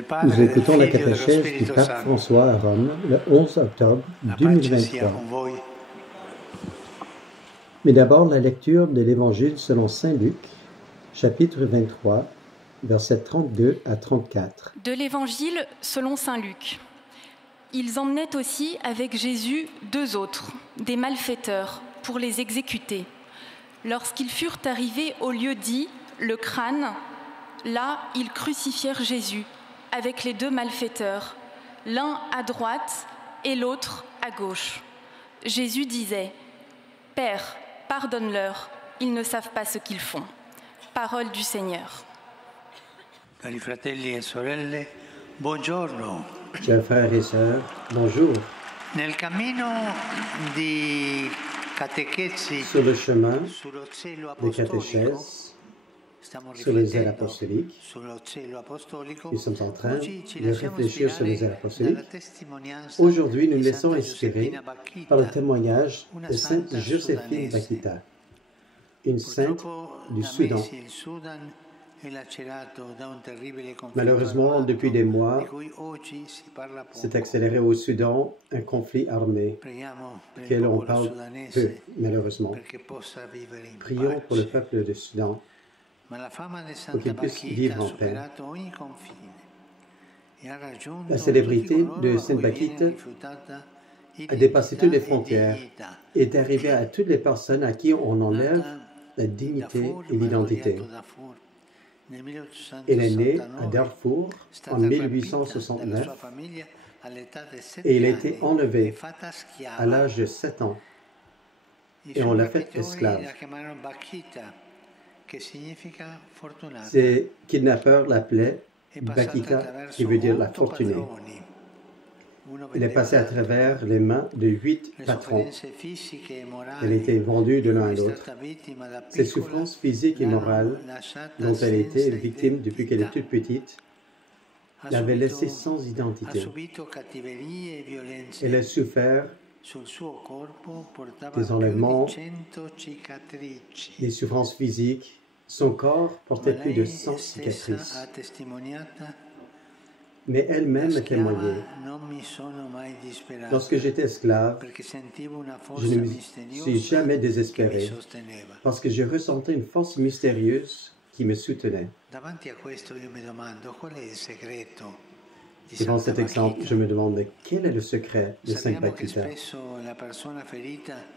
Nous écoutons la catéchèse du pape François à Rome le 11 octobre 2023. Mais d'abord la lecture de l'Évangile selon saint Luc, chapitre 23, versets 32 à 34. De l'Évangile selon saint Luc. Ils emmenaient aussi avec Jésus 2 autres, des malfaiteurs, pour les exécuter. Lorsqu'ils furent arrivés au lieu dit, le crâne, là, ils crucifièrent Jésus avec les 2 malfaiteurs, l'un à droite et l'autre à gauche. Jésus disait, « Père, pardonne-leur, ils ne savent pas ce qu'ils font. » Parole du Seigneur. Cari fratelli e sorelle, buongiorno. Chers frères et sœurs, bonjour. Nel cammino di catechesi Sur le chemin sullo zelo des apostolico, catéchèses, stiamo sur le zèle riflettendo apostolique, sullo zelo apostolico. nous sommes en train Oggi ci de lasciamo réfléchir sur le zèle ispirare apostolique. dalla testimonianza Aujourd'hui, nous di laissons Santa inspirer Giuseppina Bacchita, par le témoignage una de sainte santa Joséphine sudanese. Bakhita, une sainte Purtroppo du da Soudan. mesi il Sudan è lacerato da un terribile conflitto Malheureusement, armato, depuis des mois, di cui oggi si parla poco. s'est accéléré au Soudan un conflit armé, Preghiamo per il auquel on popolo parle sudanese peu, malheureusement. perché possa vivere in Prions pour le pace. peuple du Soudan Ma la fama di pour Santa qu'il puisse Bacchita vivre ha en paix. superato ogni confine e ha raggiunto La célébrité tutti coloro de a Sainte cui Bacchita viene rifiutata a dépassé toutes les identità e frontières dignità. et est arrivé à toutes les personnes à qui on enlève Nata la in dignité Darfur, et l'identité. martoriato Darfur, nel Elle est née à 1869, Darfour stata en rapita dalla 1869 sua famiglia all'età di 7 et elle a anni été e enlevée fatta schiava. à l'âge de 7 ans. I et on suoi l'a faite rapitori esclave. la chiamarono Bacchita, che significa fortunata. Ces kidnappeurs l'appelaient È passata Bakita, attraverso qui veut dire la 8 fortunée. padroni. Uno Elle est passée à vendeva travers les mains de 8 le patrons. sofferenze fisiche e morali Elle a été vendue de di l'un à cui è l'autre. stata vittima da Ses piccola souffrances physiques et l'hanno morales lasciata dont elle était senza victime depuis qu'elle est identità. toute petite Ha l'avait laissée subito- sans ha identité. subito cattiverie e violenze. Elle a souffert Sul suo corpo portava des più enlèvements, di 100 cicatrici. des souffrances physiques. Son corps Ma portait plus de lei 100 stessa cicatrices. ha testimoniata: Mais da elle-même a schiava témoigné. non mi sono mai disperata, Lorsque j'étais esclave, perché sentivo una je forza ne me suis misteriosa jamais che mi désespéré sosteneva. parce que je ressentais une force mystérieuse qui me soutenait. Davanti a questo io mi domando qual è il segreto di Devant Santa cet exemple, Bacchita. je me demande mais quel est le secret de Sainte Sappiamo che Bacchita. spesso la persona ferita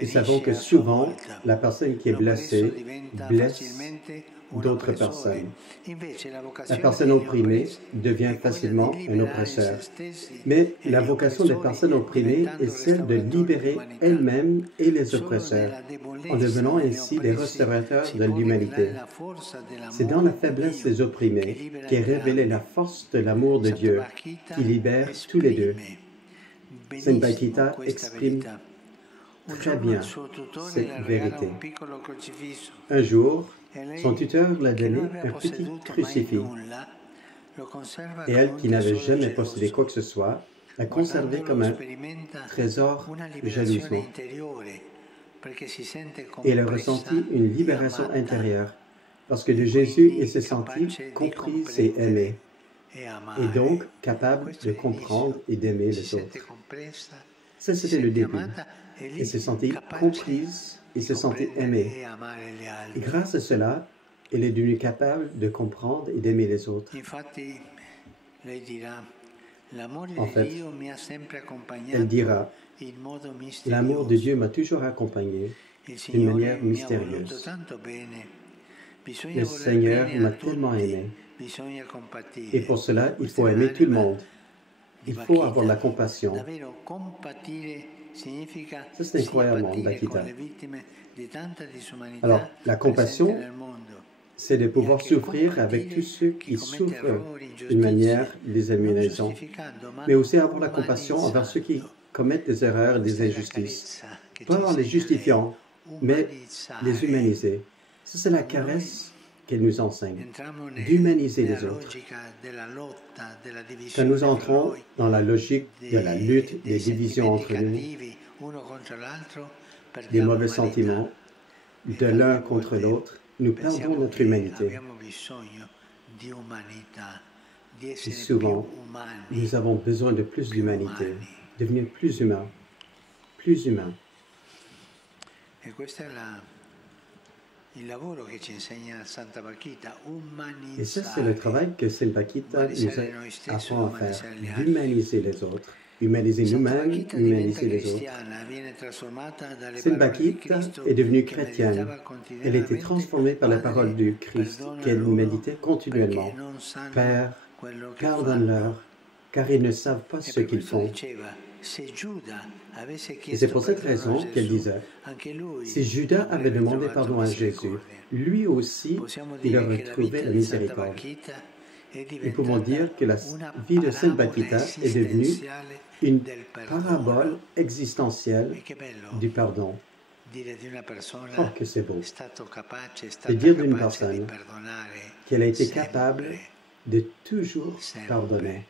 Nous savons ferisce que a sua souvent, volta. la personne qui est L'oppresso blessée diventa blesse facilmente un d'autres oppressore. personnes. Invece la La vocazione personne degli opprimée oppressi devient è quella facilement di un liberare oppresseur. se stessi Mais e la gli vocation des oppressori, personnes opprimées est diventando celle de restauratori libérer dell'umanità. elles-mêmes et les Solo oppresseurs, nella debolezza en devenant degli ainsi les oppressi restaurateurs si de può l'humanité. rivelare la forza C'est dans dell'amore la di faiblesse Dio des che opprimés libera qu'est révélée la entrambi. force de l'amour de Santa Dieu, Bacchita qui libère tous les deux. esprime Sainte benissimo Bacchita questa exprime verità. Un très giorno bien il suo tutore cette le regala vérité. un piccolo crocifisso Un jour, e lei, son tuteur l'a che non donné aveva un petit posseduto mai crucifix. nulla, lo conserva Et come elle, un qui n'avait tesoro jamais possédé geloso. quoi que ce soit, l'a conservé Guardandolo comme un sperimenta trésor una liberazione jalousement. interiore perché si sente Et elle a compressa ressenti une e libération amata, intérieure, parce que de e Jésus, quindi elle s'est sentie capace di comprise et aimée, comprendere e et amare. donc capable Questo de è comprendre l'inizio. et d'aimer Si les sente autres. compressa, Ça, si c'était le sente début. amata e lì Elle s'est sentie capace comprise et di se sentait comprendere aimée. e amare gli Et altri. grâce à cela, elle est devenue capable de comprendre et d'aimer les autres. Infatti lei dirà: l'amore En di fait, Dio mi ha sempre Elle accompagnato dira, in modo l'amour de Dieu misterioso. m'a toujours accompagné Il d'une manière Signore mi ha voluto mystérieuse. tanto bene. Bisogna Le voler Seigneur bene a m'a tellement tutti, aimé. bisogna Et compatire. pour cela, il Questa faut è aimer tout le l'anima monde. di Il faut avoir la Bacchita. compassion. Davvero compatire significa Ça, c'est incroyable, simpatire Bacchita. con le vittime di tanta disumanità Alors, la presente compassion, nel mondo. c'est de E pouvoir anche souffrir avec compatire tous ceux chi qui commette souffrent errori, d'une manière ingiustizie, déshumanisante, non giustificando, ma mais aussi avoir la compassion envers ceux qui umanizzando. commettent des erreurs et des Questa è la injustices. carezza che Pas ci en les insegna lei. justifiant, mais les Umanizzare. humaniser. Ça, c'est la caresse qu'elle nous enseigne, Entriamo d'humaniser nella les autres. logica della lotta, della Quand divisione nous fra entrons noi, dans la logique de la lutte, des divisions sentimenti entre nous, cattivi uno contro l'altro, des perdiamo mauvais l'umanità. sentiments de l'un contre l'autre, nous perdons Pensiamo notre che humanité. abbiamo bisogno di umanità di Et essere più souvent, umani, nous avons besoin de plus d'humanité, devenir plus humain, plus humain. e questo è il lavoro che ci insegna Santa Bakhita, Et ça, c'est le travail que Saint Bakita nous apprend à faire, d'humaniser les autres, humaniser nous-mêmes, humaniser les autres. Saint Bakita est devenue chrétienne. Elle a été transformée par la parole du Christ qu'elle méditait continuellement. Père, pardonne-leur, car ils ne savent pas ce qu'ils font. Et c'est pour cette raison qu'elle disait, si Judas avait demandé pardon à Jésus, lui aussi, il aurait trouvé la miséricorde. Nous pouvons dire que la vie de Saint Bakita est devenue une parabole existentielle du pardon. Oh, que c'est beau de dire d'une personne qu'elle a été capable de toujours pardonner.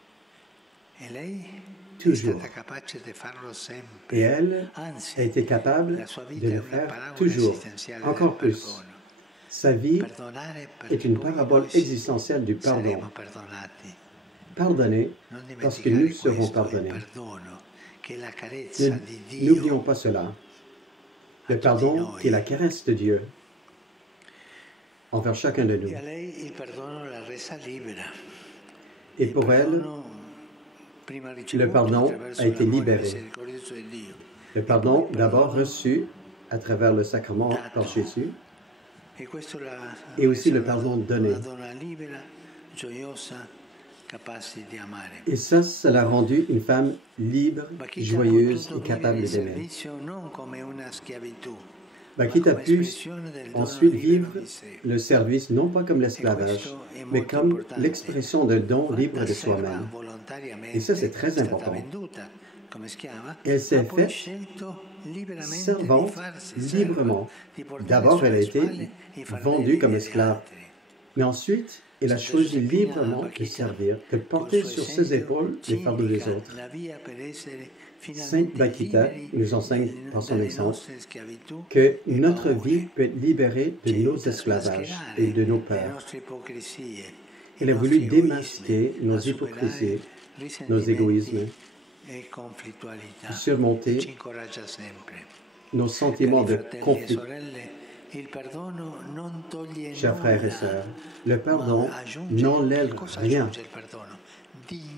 Toujours. Et elle a été capable de le faire toujours, encore plus. Sa vie est une parabole existentielle du pardon. Pardonnez parce que nous serons pardonnés. N'oublions pas cela. Le pardon qui est la caresse de Dieu envers chacun de nous. Et pour elle, le pardon a été libéré. Le pardon d'abord reçu à travers le sacrement par Jésus et aussi le pardon donné. Et ça l'a rendue une femme libre, joyeuse et capable d'aimer. Bakita a pu ensuite vivre le service non pas comme l'esclavage, mais comme l'expression d'un don libre de soi-même. Et ça, c'est très important. Elle s'est faite servante librement. D'abord, elle a été vendue comme esclave. Mais ensuite, elle a choisi librement de servir, de porter sur ses épaules les fardeaux des autres. Sainte Bakita nous enseigne par son exemple que notre vie peut être libérée de nos esclavages et de nos peurs. Elle a voulu démasquer nos hypocrisies, nos égoïsmes, surmonter nos sentiments de conflit. Chers frères et sœurs, le pardon n'enlève rien,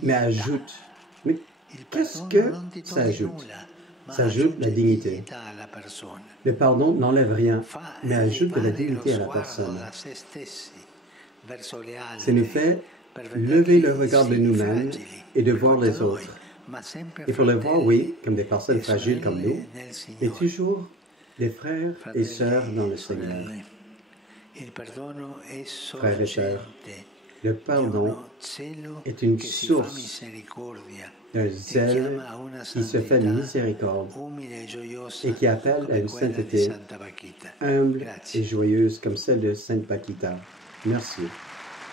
mais ajoute. Mais qu'est-ce que ça ajoute? Ça ajoute la dignité. Le pardon n'enlève rien, mais ajoute de la dignité à la personne. Ça nous fait lever le regard de nous-mêmes et de voir les autres. Il faut les voir, oui, comme des personnes fragiles comme nous, mais toujours des frères et sœurs dans le Seigneur. Frères et sœurs, le pardon est une source d'un zèle qui se fait de miséricorde et qui appelle à une sainteté humble et joyeuse comme celle de Sainte Bakita. Merci.